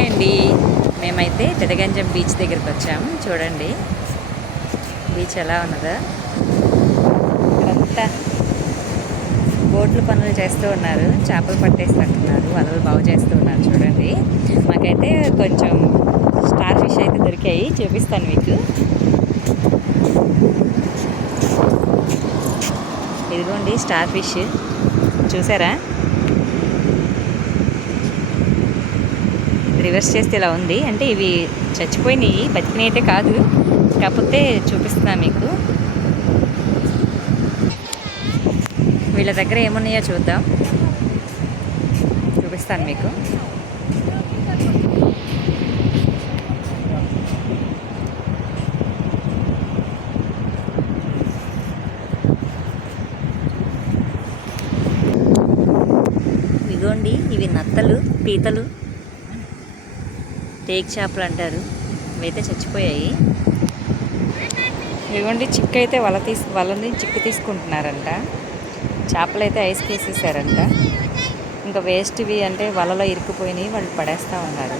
Hi అండి. మేమైతే Pedaganjam beach దగ్గరికి వచ్చాము. చూడండి బీచ్ ఎలా ఉన్నదో. ఇక్కడంతా బోట్లు పనులు చేస్తూ ఉన్నారు, చేపలు పట్టేస్తున్నారు, వలలు బాగు చేస్తూ ఉన్నారు. చూడండి మాకైతే కొంచెం స్టార్ ఫిష్ అయితే దొరికాయి, చూపిస్తాను మీకు. ఇదిగోండి స్టార్ ఫిష్, చూసారా? రివర్స్ చేస్తే ఇలా ఉంది, అంటే ఇవి చచ్చిపోయినాయి, బతికినవి అయితే కాదు, కాకపోతే చూపిస్తున్నాను మీకు. వీళ్ళ దగ్గర ఏమున్నాయో చూద్దాం, చూపిస్తాను మీకు. ఇదిగోండి ఇవి నత్తలు, పీతలు, టేక్ చేపలు అంటారు. ఇవైతే చచ్చిపోయాయి. ఇదిగోండి చిక్కు అయితే వలని చిక్కు తీసుకుంటున్నారంట. చేపలు అయితే ఐస్ వేసేసారంట. ఇంకా వేస్ట్వి అంటే వలలో ఇరుక్కుపోయినాయి, వాళ్ళు పడేస్తూ ఉన్నారు.